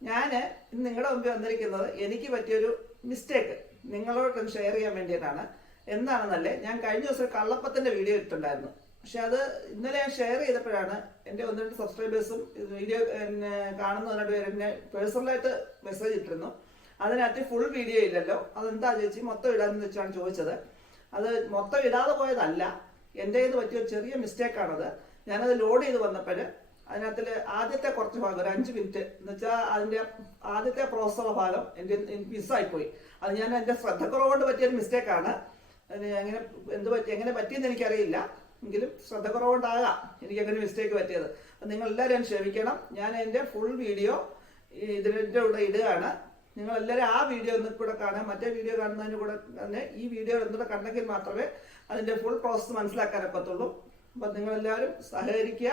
ഞാൻ ഇന്ന് നിങ്ങളുടെ മുമ്പിൽ വന്നിരിക്കുന്നത് എനിക്ക് പറ്റിയൊരു മിസ്റ്റേക്ക് നിങ്ങളോട് ഷെയർ ചെയ്യാൻ വേണ്ടിയിട്ടാണ്. എന്താണെന്നല്ലേ, ഞാൻ കഴിഞ്ഞ ദിവസം കള്ളപ്പത്തിന്റെ വീഡിയോ ഇട്ടിട്ടുണ്ടായിരുന്നു. പക്ഷെ അത് ഇന്നലെ ഞാൻ ഷെയർ ചെയ്തപ്പോഴാണ് എൻ്റെ ഒന്ന് രണ്ട് സബ്സ്ക്രൈബേഴ്സും വീഡിയോ കാണുന്ന രണ്ട് പേര് എന്നെ പേഴ്സണലായിട്ട് മെസ്സേജ് ഇട്ടിരുന്നു. അതിനകത്ത് ഫുൾ വീഡിയോ ഇല്ലല്ലോ, അതെന്താ ചേച്ചി മൊത്തം ഇടാമെന്ന് വെച്ചാണ് ചോദിച്ചത്. അത് മൊത്തം ഇടാതെ പോയതല്ല, എൻ്റെ കയ്യിൽ നിന്ന് പറ്റിയ ഒരു ചെറിയ മിസ്റ്റേക്കാണത്. ഞാനത് ലോഡ് ചെയ്ത് വന്നപ്പോൾ അതിനകത്തിൽ ആദ്യത്തെ കുറച്ച് ഭാഗം ഒരു 5 മിനിറ്റ് എന്ന് വെച്ചാൽ അതിൻ്റെ ആദ്യത്തെ പ്രോസസ്സുള്ള ഭാഗം എനിക്ക് മിസ്സായിപ്പോയി. അത് ഞാൻ എൻ്റെ ശ്രദ്ധക്കുറവുകൊണ്ട് പറ്റിയൊരു മിസ്റ്റേക്കാണ്. അങ്ങനെ എങ്ങനെ പറ്റിയെന്ന് എനിക്കറിയില്ല, എങ്കിലും ശ്രദ്ധക്കുറവുകൊണ്ടാകാം എനിക്ക് അങ്ങനെ മിസ്റ്റേക്ക് പറ്റിയത്. അപ്പം നിങ്ങൾ എല്ലാവരും ക്ഷമിക്കണം. ഞാൻ എൻ്റെ ഫുൾ വീഡിയോ ഇതിൻ്റെ കൂടെ ഇടുകയാണ്. നിങ്ങളെല്ലാവരും ആ വീഡിയോ ഒന്നും കൂടെ കാണാൻ, മറ്റേ വീഡിയോ കാണുന്നതിന് കൂടെ തന്നെ ഈ വീഡിയോ ഒന്നുകൂടെ കണ്ടെങ്കിൽ മാത്രമേ അതിൻ്റെ ഫുൾ പ്രോസസ്സ് മനസ്സിലാക്കാനൊക്കത്തുള്ളൂ. അപ്പം നിങ്ങളെല്ലാവരും സഹകരിക്കുക,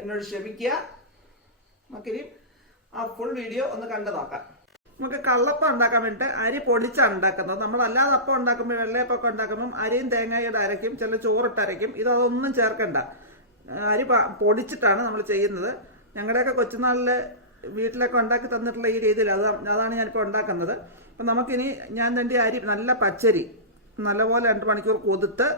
എന്നോട് ക്ഷമിക്കുക. നമുക്കിനി ആ ഫുൾ വീഡിയോ ഒന്ന് കണ്ടു നോക്കാം. നമുക്ക് കള്ളപ്പം ഉണ്ടാക്കാൻ വേണ്ടിയിട്ട് അരി പൊടിച്ചാണ് ഉണ്ടാക്കുന്നത്. നമ്മളല്ലാതെ അപ്പം ഉണ്ടാക്കുമ്പോൾ, വെള്ളയപ്പൊക്കെ ഉണ്ടാക്കുമ്പം അരിയും തേങ്ങയുടെ അരയ്ക്കും, ചില ചോറിട്ട് അരയ്ക്കും. ഇതൊന്നും ചേർക്കണ്ട, അരി പൊടിച്ചിട്ടാണ് നമ്മൾ ചെയ്യുന്നത്. ഞങ്ങളുടെയൊക്കെ കൊച്ചുനാളിൽ വീട്ടിലൊക്കെ ഉണ്ടാക്കി തന്നിട്ടുള്ള ഈ രീതിയിൽ അതാണ് ഞാനിപ്പോൾ ഉണ്ടാക്കുന്നത്. അപ്പം നമുക്കിനി ഞാൻ തന്നെ അരി നല്ല പച്ചരി നല്ലപോലെ 2 മണിക്കൂർ കുതിർത്ത്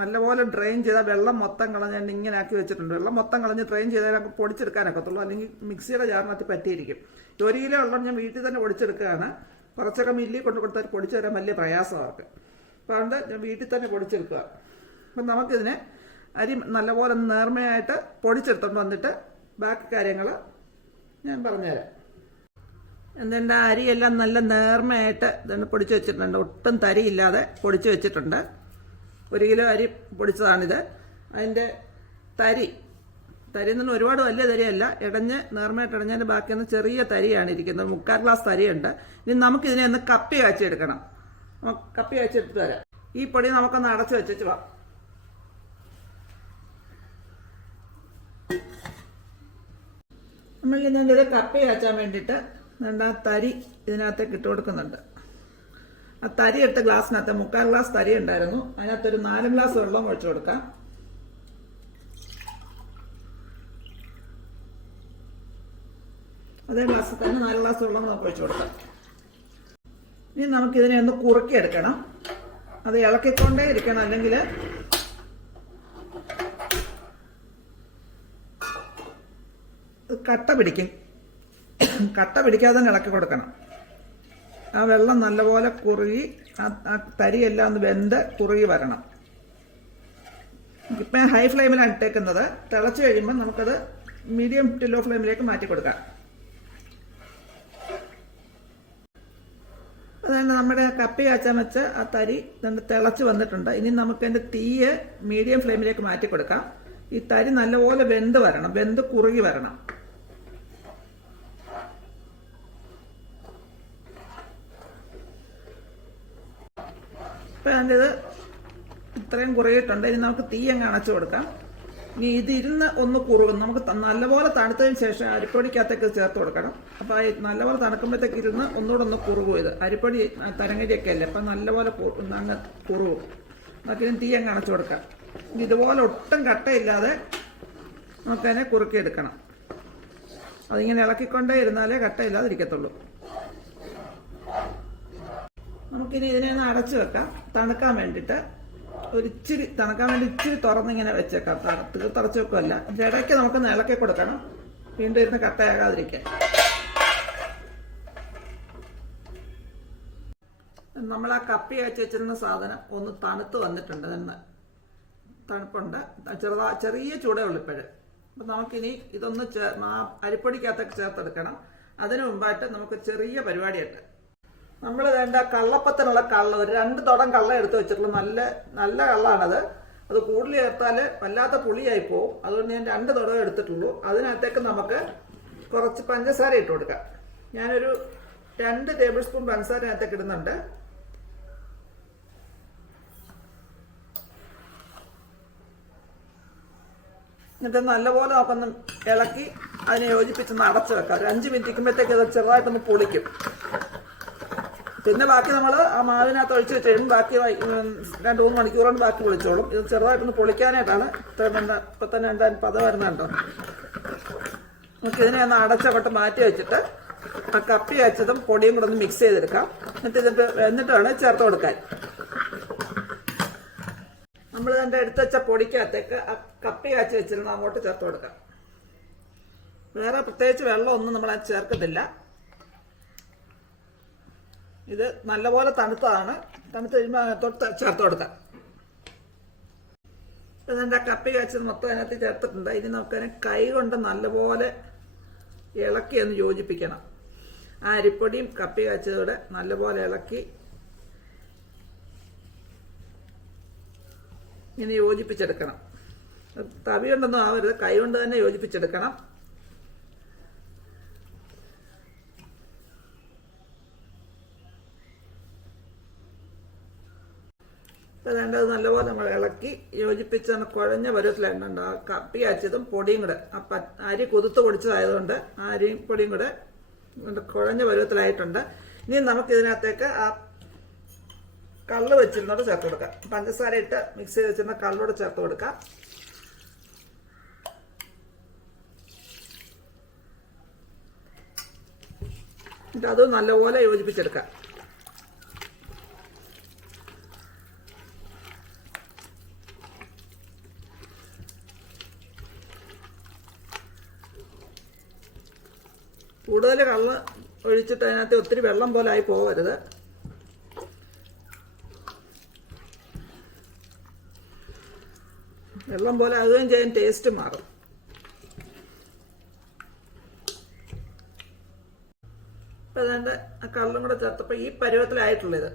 നല്ലപോലെ ഡ്രെയിൻ ചെയ്ത വെള്ളം മൊത്തം കളഞ്ഞ് ഇങ്ങനെ ആക്കി വെച്ചിട്ടുണ്ട്. വെള്ളം മൊത്തം കളഞ്ഞ് ഡ്രെയിൻ ചെയ്താൽ നമുക്ക് പൊടിച്ചെടുക്കാനൊക്കത്തുള്ളൂ, അല്ലെങ്കിൽ മിക്സിയുടെ ജാറിനകത്ത് പറ്റിയിരിക്കും. 1 കിലോ വെള്ളം ഞാൻ വീട്ടിൽ തന്നെ പൊടിച്ചെടുക്കുകയാണ്. കുറച്ചൊക്കെ മില്ലിൽ കൊണ്ട് കൊടുത്താൽ പൊടിച്ചു തരാൻ വലിയ പ്രയാസം അവർക്ക്. അപ്പോൾ അതുകൊണ്ട് ഞാൻ വീട്ടിൽ തന്നെ പൊടിച്ചെടുക്കുക. അപ്പം നമുക്കിതിനെ അരി നല്ലപോലെ നേർമയായിട്ട് പൊടിച്ചെടുത്തോണ്ട് വന്നിട്ട് ബാക്കി കാര്യങ്ങൾ ഞാൻ പറഞ്ഞുതരാം. എന്തെൻ്റെ അരിയെല്ലാം നല്ല നേർമയായിട്ട് ഇതുകൊണ്ട് പൊടിച്ച് വെച്ചിട്ടുണ്ട്, ഒട്ടും തരിയില്ലാതെ പൊടിച്ച് വെച്ചിട്ടുണ്ട്. 1 കിലോ അരി പൊടിച്ചതാണിത്. അതിൻ്റെ തരി എന്ന് ഒരുപാട് വലിയ തരിയല്ല, ഇടഞ്ഞ് നേർമയായിട്ട് ഇടഞ്ഞതിൻ്റെ ബാക്കിയൊന്ന് ചെറിയ തരിയാണ് ഇരിക്കുന്നത്. 3/4 ഗ്ലാസ് തരിയുണ്ട്. ഇനി നമുക്കിതിനെ ഒന്ന് കപ്പി കാച്ചെടുക്കണം. കപ്പി കാച്ചെടുത്ത് തരാം. ഈ പൊടി നമുക്കൊന്ന് അടച്ചു വെച്ചിട്ട് വാ. നമ്മൾ ഇതിൻ്റെ കപ്പി കാച്ചാൻ വേണ്ടിയിട്ട് തരി ഇതിനകത്തേക്ക് ഇട്ട് കൊടുക്കുന്നുണ്ട്. ആ തരി എടുത്ത ഗ്ലാസ്സിനകത്ത് 3/4 ഗ്ലാസ് തരി ഉണ്ടായിരുന്നു. അതിനകത്തൊരു 4 ഗ്ലാസ് വെള്ളം ഒഴിച്ചു കൊടുക്കാം. അതേ ഗ്ലാസ്സിൽ തന്നെ 4 ഗ്ലാസ് വെള്ളം നമുക്ക് ഒഴിച്ചു കൊടുക്കാം. ഇനി നമുക്കിതിനെ ഒന്ന് കുറുക്കിയെടുക്കണം. അത് ഇളക്കിക്കൊണ്ടേ ഇരിക്കണം, അല്ലെങ്കിൽ കട്ട പിടിക്കും. കട്ട പിടിക്കാതെ തന്നെ ഇളക്കി കൊടുക്കണം. ആ വെള്ളം നല്ലപോലെ കുറുകി ആ തരിയെല്ലാം ഒന്ന് വെന്ത് കുറുകി വരണം. ഇപ്പം ഹൈ ഫ്ലെയിമിലാണ് ഇട്ടേക്കുന്നത്. തിളച്ച് കഴിയുമ്പോൾ നമുക്കത് മീഡിയം ടു ലോ ഫ്ലെയിമിലേക്ക് മാറ്റി കൊടുക്കാം. അതുകൊണ്ട് നമ്മുടെ കപ്പി കാച്ചാൻ വെച്ച ആ തരി തിളച്ച് വന്നിട്ടുണ്ട്. ഇനി നമുക്ക് അതിൻ്റെ തീയെ മീഡിയം ഫ്ലെയിമിലേക്ക് മാറ്റി കൊടുക്കാം. ഈ തരി നല്ലപോലെ വെന്ത് വരണം, വെന്ത് കുറുകി വരണം. ഇപ്പം അതിൻ്റെ ഇത് ഇത്രയും കുറുകിയിട്ടുണ്ട്. ഇനി നമുക്ക് തീ അങ്ങ് അണച്ചു കൊടുക്കാം. ഇനി ഇതിരുന്ന് ഒന്ന് കുറുകും. നമുക്ക് നല്ലപോലെ തണുത്തതിന് ശേഷം അരിപ്പൊടിക്കകത്തേക്ക് ചേർത്ത് കൊടുക്കണം. അപ്പോൾ നല്ലപോലെ തണുക്കുമ്പോഴത്തേക്ക് ഇരുന്ന് ഒന്നുകൂടെ ഒന്ന് കുറുകും. ഇത് അരിപ്പൊടി തരങ്ങരിയൊക്കെ അല്ലേ, അപ്പം നല്ലപോലെ അങ്ങ് കുറുകും. നമുക്കിനി തീ അങ്ങ് അണച്ചു കൊടുക്കാം. ഇതുപോലെ ഒട്ടും കട്ടയില്ലാതെ നമുക്കതിനെ കുറുക്കിയെടുക്കണം. അതിങ്ങനെ ഇളക്കിക്കൊണ്ടേ ഇരുന്നാലേ കട്ടയില്ലാതിരിക്കത്തുള്ളൂ. നമുക്കിനി ഇതിനെ ഒന്ന് അടച്ചു വെക്കാം തണുക്കാൻ വേണ്ടിയിട്ട്. ഒരിച്ചിരി തണുക്കാൻ വേണ്ടി ഇച്ചിരി തുറന്നിങ്ങനെ വെച്ചേക്കാം. തീർത്തടച്ചു വെക്കുമല്ല, ഇടയ്ക്ക് നമുക്കൊന്ന് ഇളക്കി കൊടുക്കണം, വീണ്ടും ഇരുന്ന് കട്ടയാകാതിരിക്കാൻ. നമ്മൾ ആ കപ്പി അയച്ചു വെച്ചിരുന്ന സാധനം ഒന്ന് തണുത്ത് വന്നിട്ടുണ്ട്. തന്നെ തണുപ്പുണ്ട്, ചെറിയ ചൂടേ ഉള്ളൂ ഇപ്പോഴും. അപ്പം നമുക്കിനി ഇതൊന്ന് അരിപ്പൊടിക്കകത്തൊക്കെ ചേർത്തെടുക്കണം. അതിനു മുമ്പായിട്ട് നമുക്ക് ചെറിയ പരിപാടിയുണ്ട്. നമ്മൾ വേണ്ട കള്ളപ്പത്തിനുള്ള കള്ള ഒരു 2 തുടം കള്ള എടുത്ത് വെച്ചിട്ടുള്ള നല്ല കള്ളാണത്. അത് കൂടുതൽ ചേർത്താൽ വല്ലാത്ത പുളിയായി പോവും. അതുകൊണ്ട് ഞാൻ 2 തുടം എടുത്തിട്ടുള്ളൂ. അതിനകത്തേക്ക് നമുക്ക് കുറച്ച് പഞ്ചസാര ഇട്ട് കൊടുക്കാം. ഞാനൊരു 2 ടേബിൾ സ്പൂൺ പഞ്ചസാര അതിനകത്തേക്ക് ഇടുന്നുണ്ട്. എന്നിട്ട് നല്ലപോലെ നമുക്കൊന്ന് ഇളക്കി അതിനെ യോജിപ്പിച്ചൊന്ന് അടച്ചു വെക്കാം. ഒരു 5 മിനിറ്റ് ഇരിക്കുമ്പോഴത്തേക്ക് അത് ചെറുതായിട്ടൊന്ന് പൊളിക്കും. പിന്നെ ബാക്കി നമ്മൾ ആ മാവിനകത്ത് ഒഴിച്ച് വെച്ചും ബാക്കി 2-3 മണിക്കൂർ കൊണ്ട് ബാക്കി പൊളിച്ചോളും. ഇത് ചെറുതായിട്ടൊന്ന് പൊളിക്കാനായിട്ടാണ് ഇപ്പം തന്നെ പത വരുന്നുണ്ടോ. നമുക്കിതിനെ ഒന്ന് അടച്ചങ്ങോട്ട് മാറ്റി വെച്ചിട്ട് ആ കപ്പി കാച്ചതും പൊടിയും കൂടെ ഒന്ന് മിക്സ് ചെയ്തെടുക്കാം. എന്നിട്ട് വേണം ചേർത്ത് കൊടുക്കാൻ. നമ്മൾ ഇതിൻ്റെ എടുത്ത് വെച്ച പൊടിക്കകത്തേക്ക് ആ കപ്പി കാച്ചി വെച്ചിരുന്ന അങ്ങോട്ട് ചേർത്ത് കൊടുക്കാം. വേറെ പ്രത്യേകിച്ച് വെള്ളമൊന്നും നമ്മൾ ചേർക്കത്തില്ല. ഇത് നല്ലപോലെ തണുത്തതാണ്. തണുത്ത് കഴിയുമ്പോൾ അകത്തോട്ട് ചേർത്ത് കൊടുക്കാം. ഇപ്പം ഇതിൻ്റെ കപ്പി കാച്ചത് മൊത്തം അതിനകത്ത് ചേർത്തിട്ടുണ്ട്. ഇനി നമുക്കതിനെ കൈ കൊണ്ട് നല്ലപോലെ ഇളക്കി ഒന്ന് യോജിപ്പിക്കണം. ആ അരിപ്പൊടിയും കപ്പി കാച്ചതോടെ നല്ലപോലെ ഇളക്കി ഇങ്ങനെ യോജിപ്പിച്ചെടുക്കണം. തവി കൊണ്ടൊന്നും ആവരുത്, കൈ കൊണ്ട് തന്നെ യോജിപ്പിച്ചെടുക്കണം. വേണ്ടത് നല്ലപോലെ നമ്മൾ ഇളക്കി യോജിപ്പിച്ച് കുഴഞ്ഞ പരുവത്തിലുണ്ട്. ആ കപ്പി കാച്ചതും പൊടിയും കൂടെ അരി കുതിർത്ത് പൊടിച്ചതായതുകൊണ്ട് ആ അരിയും പൊടിയും കൂടെ കുഴഞ്ഞ പരുവത്തിലായിട്ടുണ്ട്. ഇനി നമുക്കിതിനകത്തേക്ക് ആ കള്ള് വെച്ചിരുന്നോട് ചേർത്ത് കൊടുക്കാം. പഞ്ചസാര ഇട്ട് മിക്സ് ചെയ്ത് വെച്ചിരുന്ന കള്ളോട് ചേർത്ത് കൊടുക്കാം. എന്നിട്ട് അത് നല്ലപോലെ യോജിപ്പിച്ചെടുക്കാം. കൂടുതൽ കള്ള് ഒഴിച്ചിട്ട് അതിനകത്ത് ഒത്തിരി വെള്ളം പോലെ ആയി പോകരുത്. വെള്ളം പോലെ ആകുകയും ചെയ്യും, ടേസ്റ്റ് മാറും. ഇപ്പം അതുകൊണ്ട് ആ കള്ളും കൂടെ ചേർത്തപ്പോൾ ഈ പരുവത്തിലായിട്ടുള്ളത്.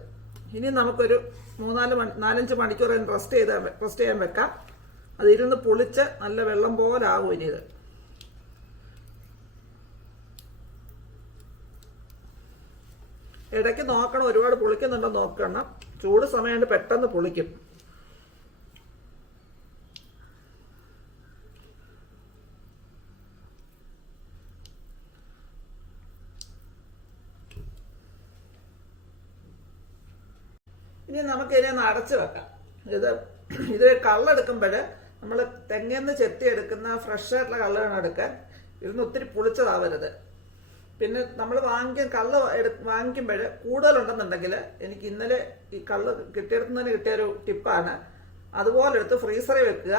ഇനി നമുക്കൊരു 4-5 മണിക്കൂർ റെസ്റ്റ് ചെയ്യാൻ വെക്കാം. അത് ഇരുന്ന് പുളിച്ച് നല്ല വെള്ളം പോലെ ആകും. ഇനി ഇത് ഇടയ്ക്ക് നോക്കണം, ഒരുപാട് പുളിക്കുന്നുണ്ടോ നോക്കണം. ചൂട് സമയത്ത് പെട്ടെന്ന് പുളിക്കും. ഇനി നമുക്കിതിനെ ഒന്ന് അടച്ചു വെക്കാം. ഇത് കള്ളെടുക്കുമ്പോൾ നമ്മൾ തെങ്ങിന്ന് ചെത്തിയെടുക്കുന്ന ഫ്രഷ് ആയിട്ടുള്ള കള്ള് വേണം എടുക്കാൻ. ഇതിന് ഒത്തിരി പുളിച്ചതാവരുത്. പിന്നെ നമ്മൾ വാങ്ങിക്കുമ്പോൾ കൂടുതലുണ്ടെന്നുണ്ടെങ്കിൽ, എനിക്ക് ഇന്നലെ ഈ കള്ള് കിട്ടിയെടുത്തുന്നതിന് കിട്ടിയൊരു ടിപ്പാണ്, അതുപോലെ എടുത്ത് ഫ്രീസറിൽ വെക്കുക.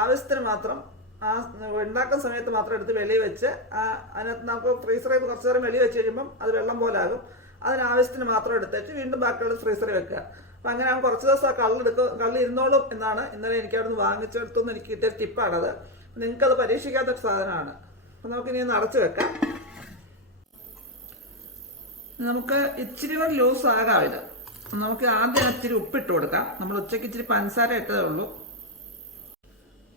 ആവശ്യത്തിന് മാത്രം ആ ഉണ്ടാക്കുന്ന സമയത്ത് മാത്രം എടുത്ത് വെളിയിൽ വെച്ച് അതിനകത്ത് നമുക്ക് ഫ്രീസറിൽ കുറച്ച് നേരം വെളിയിൽ വെച്ച് കഴിയുമ്പം അത് വെള്ളം പോലെ ആകും. അതിനാവശ്യത്തിന് മാത്രം എടുത്തേച്ച് വീണ്ടും ബാക്കിയുള്ള ഫ്രീസറിൽ വെക്കുക. അപ്പം അങ്ങനെ ആകുമ്പോൾ കുറച്ച് ദിവസം ആ കള്ള് ഇരുന്നോളും എന്നാണ് ഇന്നലെ എനിക്ക് അവിടെ നിന്ന് വാങ്ങിച്ചെടുത്തുനിന്ന് എനിക്ക് കിട്ടിയ ടിപ്പാണത്. നിങ്ങൾക്കത് പരീക്ഷിക്കാത്തൊരു സാധനമാണ്. അപ്പം നമുക്കിനി ഒന്ന് അടച്ചു വെക്കാം. നമുക്ക് ഇച്ചിരി കൂടെ ലൂസ് ആകാം. ഇത് നമുക്ക് ആദ്യം ഇച്ചിരി ഉപ്പിട്ട് കൊടുക്കാം. നമ്മൾ ഉച്ചയ്ക്ക് ഇച്ചിരി പഞ്ചസാര ഇട്ടതേ ഉള്ളൂ.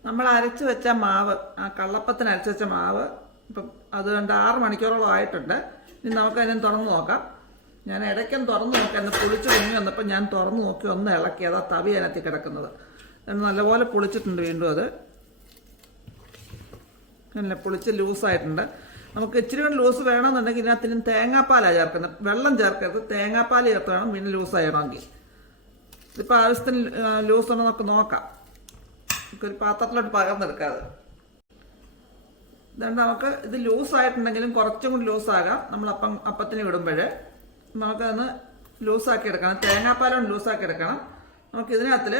നമ്മൾ അരച്ചു വെച്ച മാവ്, ആ കള്ളപ്പത്തിന് അരച്ചു വെച്ച മാവ് ഇപ്പം അത് കണ്ട് 6 മണിക്കൂറോളം ആയിട്ടുണ്ട്. ഇനി നമുക്കതിനെ തുറന്ന് നോക്കാം. ഞാൻ ഇടയ്ക്കൊന്ന് തുറന്ന് നോക്കാം. എന്ന് പുളിച്ച് കുഞ്ഞു വന്നപ്പോൾ ഞാൻ തുറന്ന് നോക്കി ഒന്ന് ഇളക്കി. അതാ തവി അതിനകത്ത് കിടക്കുന്നത്. നല്ലപോലെ പുളിച്ചിട്ടുണ്ട്. വീണ്ടും അത് നല്ല പുളിച്ച് ലൂസായിട്ടുണ്ട്. നമുക്ക് ഇച്ചിരി കൂടെ ലൂസ് വേണമെന്നുണ്ടെങ്കിൽ ഇതിനകത്തിന് തേങ്ങാപ്പാലാണ് ചേർക്കുന്നത്. വെള്ളം ചേർക്കരുത്, തേങ്ങാപ്പാൽ ചേർത്ത് വേണം പിന്നെ ലൂസായണമെങ്കിൽ. ഇതിപ്പോൾ ആവശ്യത്തിന് ലൂസ് ഉണ്ടോ നമുക്ക് നോക്കാം. നമുക്കൊരു പാത്രത്തിലോട്ട് പകർന്നെടുക്കാതെ. ഇതുകൊണ്ട് നമുക്ക് ഇത് ലൂസായിട്ടുണ്ടെങ്കിലും കുറച്ചും കൂടി ലൂസാകാം. നമ്മൾ അപ്പത്തിന് വിടുമ്പോൾ നമുക്കതൊന്ന് ലൂസാക്കി എടുക്കണം. തേങ്ങാപ്പാലും ലൂസാക്കി എടുക്കണം. നമുക്ക് ഇതിനകത്തിൽ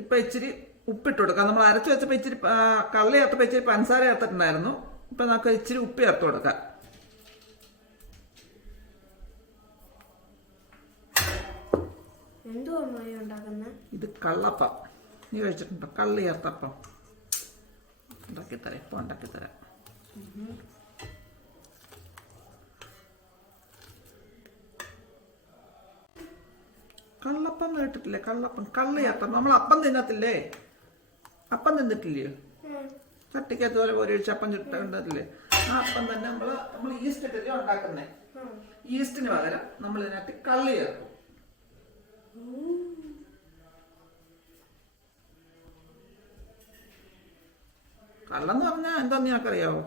ഇപ്പം ഇച്ചിരി ഉപ്പിട്ട് കൊടുക്കാം. നമ്മൾ അരച്ച് വെച്ചപ്പോൾ ഇച്ചിരി കള്ളി ചേർത്തപ്പോൾ ഇച്ചിരി പഞ്ചസാര ചേർത്തിട്ടുണ്ടായിരുന്നു. ഇപ്പം നമുക്ക് ഇച്ചിരി ഉപ്പ് ചേർത്ത് കൊടുക്കാം. ഇത് കള്ളപ്പം. നീ കഴിച്ചിട്ടുണ്ടോ? കള്ളി ചേർത്തപ്പം ഉണ്ടാക്കിത്തരാം. ഇപ്പം ഉണ്ടാക്കിത്തരാം. കള്ളപ്പം കേട്ടിട്ടില്ലേ? കള്ളപ്പം കള്ളി ചേർത്തപ്പം. നമ്മൾ അപ്പം തിന്നത്തില്ലേ? അപ്പം തിന്നിട്ടില്ലയോ? ചട്ടിക്കകത്ത് പോലെ ഒഴിച്ച് അപ്പം ചുട്ടില്ലേ? ആ അപ്പം തന്നെ നമ്മൾ ഈസ്റ്റ് ഇട്ടില്ലേ ഉണ്ടാക്കുന്നേ. ഈസ്റ്റിന് പകരം നമ്മൾ ഇതിനകത്ത് കള്ളി ചേർക്കും. കള്ളെന്ന് പറഞ്ഞാൽ എന്താന്ന് ഞങ്ങൾക്കറിയാവോ?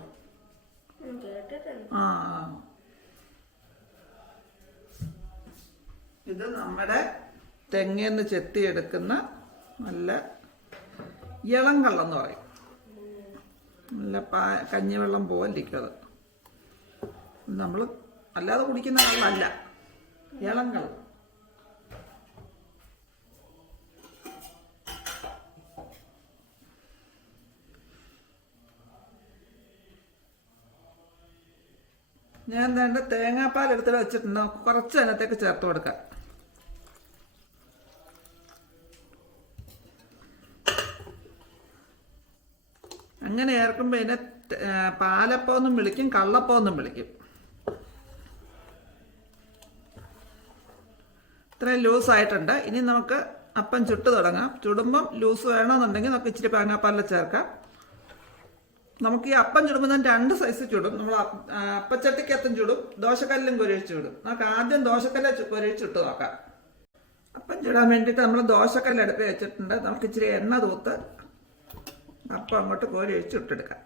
ആ, ഇത് നമ്മുടെ തെങ്ങേന്ന് ചെത്തിയെടുക്കുന്ന നല്ല ഇളം കള്ളെന്ന് പറയും. നല്ല കഞ്ഞിവെള്ളം പോലെ ഇരിക്കും. അത് നമ്മൾ അല്ലാതെ കുടിക്കുന്ന കള്ളല്ല, ഇളം കള്ളം. ഞാൻ എന്താണ്ട് തേങ്ങാപ്പാൽ എടുത്തിട്ട് വെച്ചിട്ടുണ്ട്, കുറച്ച് അതിനകത്തേക്ക് ചേർത്ത് കൊടുക്കാം. അങ്ങനെ ചേർക്കുമ്പോൾ ഇതിനെ പാലപ്പമെന്നും വിളിക്കും, കള്ളപ്പമെന്നും വിളിക്കും. ഇത്രയും ലൂസായിട്ടുണ്ട്. ഇനി നമുക്ക് അപ്പം ചുട്ട് തുടങ്ങാം. ചുടുമ്പം ലൂസ് വേണമെന്നുണ്ടെങ്കിൽ നമുക്ക് ഇച്ചിരി തേങ്ങാപ്പാലിൽ ചേർക്കാം. നമുക്ക് ഈ അപ്പം ചുടുമ്പോൾ ഞാൻ 2 സൈസ് ചുടും. നമ്മൾ അപ്പച്ചട്ടിക്കത്തും ചുടും, ദോശക്കല്ലിലും കുരഴിച്ച് ചുടും. നമുക്ക് ആദ്യം ദോശക്കല്ല് കുരഴിച്ചിട്ട് നോക്കാം. അപ്പം ചുടാൻ വേണ്ടിയിട്ട് നമ്മൾ ദോശക്കല്ല് അടുപ്പ് വെച്ചിട്ടുണ്ട്. നമുക്ക് ഇച്ചിരി എണ്ണ തൂത്ത് അപ്പം അങ്ങോട്ട് കോരിയൊഴിച്ച് ഇട്ടെടുക്കാം.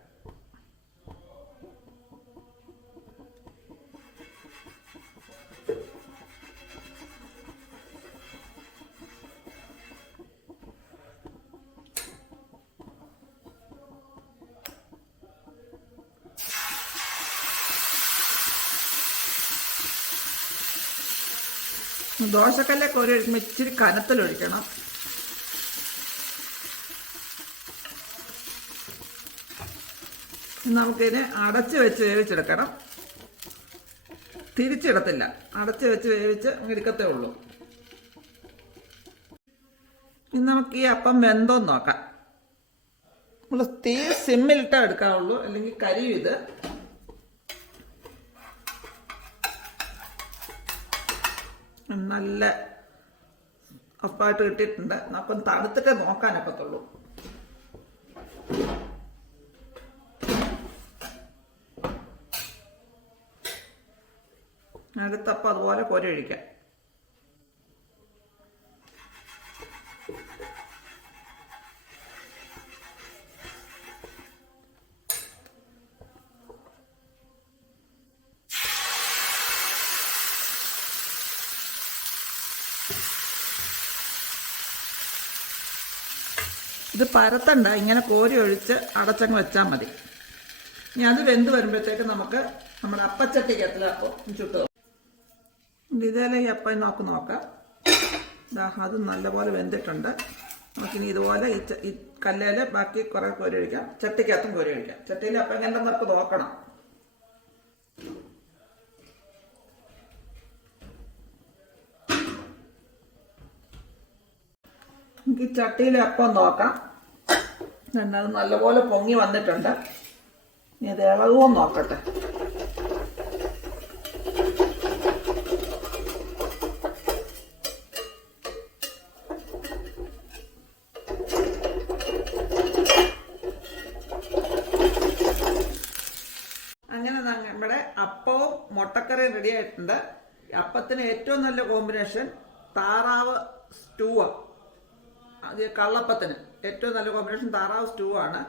ദോശക്കല്ലെ കോരി ഒഴിക്കുമ്പോൾ ഇച്ചിരി കനത്തിലൊഴിക്കണം. നമുക്കിതിനെ അടച്ച് വെച്ച് വേവിച്ചെടുക്കണം. തിരിച്ചിടത്തില്ല, അടച്ച് വെച്ച് വേവിച്ച് എടുക്കത്തേ ഉള്ളൂ. ഇനി നമുക്ക് ഈ അപ്പം വെന്തോന്ന് നോക്കാം. നമ്മൾ തീ സിമ്മിലിട്ടേ എടുക്കാവുള്ളൂ, അല്ലെങ്കിൽ കരിയും ഇത്. നല്ല അപ്പായിട്ട് കിട്ടിയിട്ടുണ്ട്. അപ്പം തണുത്തിട്ടേ നോക്കാനൊക്കത്തുള്ളൂ. അടുത്തപ്പം അതുപോലെ കോരിയൊഴിക്കാം. ഇത് പരത്തണ്ട, ഇങ്ങനെ കോരി ഒഴിച്ച് അടച്ചങ്ങ് വെച്ചാൽ മതി. ഇനി അത് വെന്ത് വരുമ്പോഴത്തേക്ക് നമുക്ക് നമ്മുടെ അപ്പച്ചട്ടിക്കത്തില അപ്പം ചുട്ടു. ഇതേലെ ഈ അപ്പം നോക്കാം. അത് നല്ലപോലെ വെന്തിട്ടുണ്ട്. നമുക്കിനി ഇതുപോലെ ഈ കല്ലേൽ ബാക്കി കുറേ കോരി ഒഴിക്കാം. ചട്ടിക്കകത്തും കോരി ഒഴിക്കാം. ചട്ടിയിൽ അപ്പം എങ്ങനെ നമുക്ക് നോക്കണം. നമുക്ക് ഈ ചട്ടിയിലെ അപ്പം നോക്കാം. അത് നല്ലപോലെ പൊങ്ങി വന്നിട്ടുണ്ട്. ഇനി അത് ഇളകുമോ നോക്കട്ടെ. അങ്ങനെ നമ്മുടെ അപ്പവും മുട്ടക്കറിയും റെഡി ആയിട്ടുണ്ട്. അപ്പത്തിന് ഏറ്റവും നല്ല കോമ്പിനേഷൻ താറാവ് സ്റ്റൂവാ. അത് കള്ളപ്പത്തിന് ഏറ്റവും നല്ല കോമ്പിനേഷൻ താറാവ് സ്റ്റൂ ആണ്.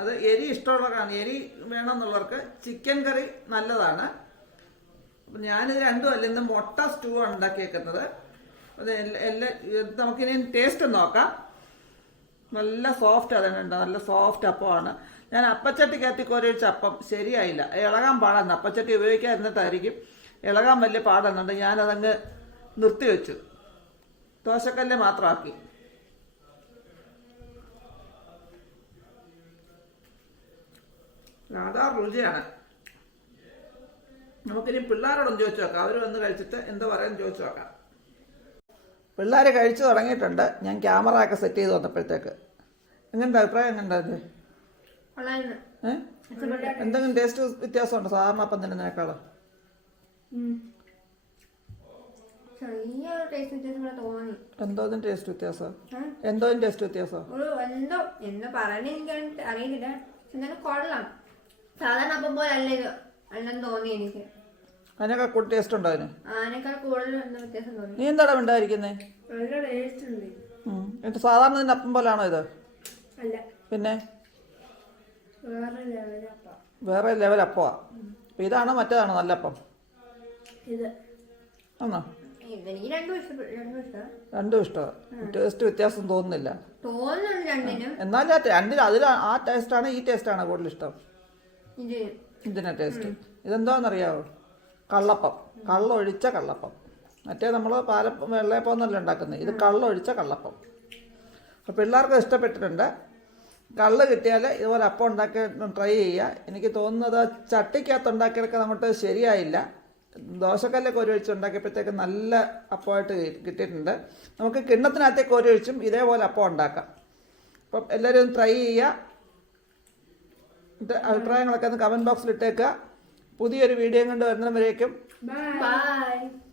അത് എരി ഇഷ്ടമുള്ളവരാണ്, എരി വേണമെന്നുള്ളവർക്ക് ചിക്കൻ കറി നല്ലതാണ്. അപ്പം ഞാനിത് രണ്ടും അല്ല, ഇന്ന് മുട്ട സ്റ്റൂ ആണ് ഉണ്ടാക്കിയേക്കുന്നത്. അത് നമുക്കിനി ടേസ്റ്റ് നോക്കാം. നല്ല സോഫ്റ്റ് അതുണ്ട്, നല്ല സോഫ്റ്റ് അപ്പമാണ്. ഞാൻ അപ്പച്ചട്ടിക്കകത്ത് കോരിയൊഴിച്ച അപ്പം ശരിയായില്ല, ഇളകാൻ പാടാന്ന്. അപ്പച്ചട്ടി ഉപയോഗിക്കാതിരുന്നിട്ടായിരിക്കും ഇളകാൻ വലിയ പാടെന്നുണ്ട്. ഞാനതങ്ങ് നിർത്തിവെച്ചു, ദോശക്കല്ല് മാത്രമാക്കി. സാധാ രുചിയാണ്. നമുക്കിനി പിള്ളേരോടൊന്ന് ചോദിച്ചു നോക്കാം. അവർ വന്ന് കഴിച്ചിട്ട് എന്താ പറയാന്ന് ചോദിച്ചു നോക്കാം. പിള്ളേർ കഴിച്ചു തുടങ്ങിയിട്ടുണ്ട്. ഞാൻ ക്യാമറ ഒക്കെ സെറ്റ് ചെയ്ത് വന്നപ്പോഴത്തേക്ക്. എങ്ങനെയുണ്ട് അഭിപ്രായം? എങ്ങനെയുണ്ടായിരുന്നു? എന്തെങ്കിലും ടേസ്റ്റ് വ്യത്യാസമുണ്ടോ സാധാരണ അപ്പം തിന്നുന്നതിനേക്കാളും? എന്തോന്നും ടേസ്റ്റ് വ്യത്യാസം? എന്തോന്നും ടേസ്റ്റ് വ്യത്യാസം? അറിയില്ല. കൊള്ളാം, സാധാരണ അപ്പം പോലെ അല്ല ഇത് അല്ലെന്ന് തോന്നി എനിക്ക്. അതിനൊക്കെ കൂടുതൽ ടേസ്റ്റ് ഉണ്ടോ? അതിനേക്കാൾ കൂടുതൽ വ്യത്യാസം തോന്നി. നീ എന്താടാ ഉണ്ടായിരിക്കുന്നേ? നല്ല ടേസ്റ്റ് ഉണ്ട്. എന്നിട്ട് സാധാരണ ഇതിന്റെ അപ്പം പോലാണോ ഇത്? അല്ല, പിന്നെ വേറെ ലെവൽ അപ്പമാ. അപ്പൊ ഇതാണോ മറ്റേതാണോ നല്ല അപ്പം? ഇത് ആണോ? എനിക്ക് രണ്ടും ഇഷ്ടമാണ്. ടേസ്റ്റ് വ്യത്യാസം തോന്നുന്നില്ല. എന്നാലും രണ്ടിലും ആ ടേസ്റ്റാണ് ഈ ടേസ്റ്റാണ് കൂടുതൽ ഇഷ്ടം. ഇതിന്റെ ടേസ്റ്റ് ഇതെന്താണെന്നറിയാവോ? കള്ളപ്പം, കള്ളൊഴിച്ച കള്ളപ്പം. മറ്റേ നമ്മൾ വെള്ളയപ്പം എന്നല്ല ഉണ്ടാക്കുന്നത്, ഇത് കള്ളൊഴിച്ച കള്ളപ്പം. അപ്പോൾ പിള്ളേർക്ക് ഇഷ്ടപ്പെട്ടിട്ടുണ്ട്. കള്ള് കിട്ടിയാൽ ഇതുപോലെ അപ്പം ഉണ്ടാക്കി ട്രൈ ചെയ്യുക. എനിക്ക് തോന്നുന്നത് ചട്ടിക്കകത്ത് ഉണ്ടാക്കിയെടുക്കാൻ അങ്ങോട്ട് ശരിയായില്ല. ദോശക്കല്ലൊക്കെ ഒരൊഴിച്ച് ഉണ്ടാക്കിയപ്പോഴത്തേക്ക് നല്ല അപ്പമായിട്ട് കിട്ടിയിട്ടുണ്ട്. നമുക്ക് കിണ്ണത്തിനകത്തേക്ക് ഒരൊഴിച്ചും ഇതേപോലെ അപ്പം ഉണ്ടാക്കാം. അപ്പം എല്ലാവരും ട്രൈ ചെയ്യുക. അഭിപ്രായങ്ങളൊക്കെ ഒന്ന് കമൻറ്റ് ബോക്സിൽ ഇട്ടേക്കുക. പുതിയൊരു വീഡിയോ കൊണ്ട് വരുന്നവരേക്കും ബൈ.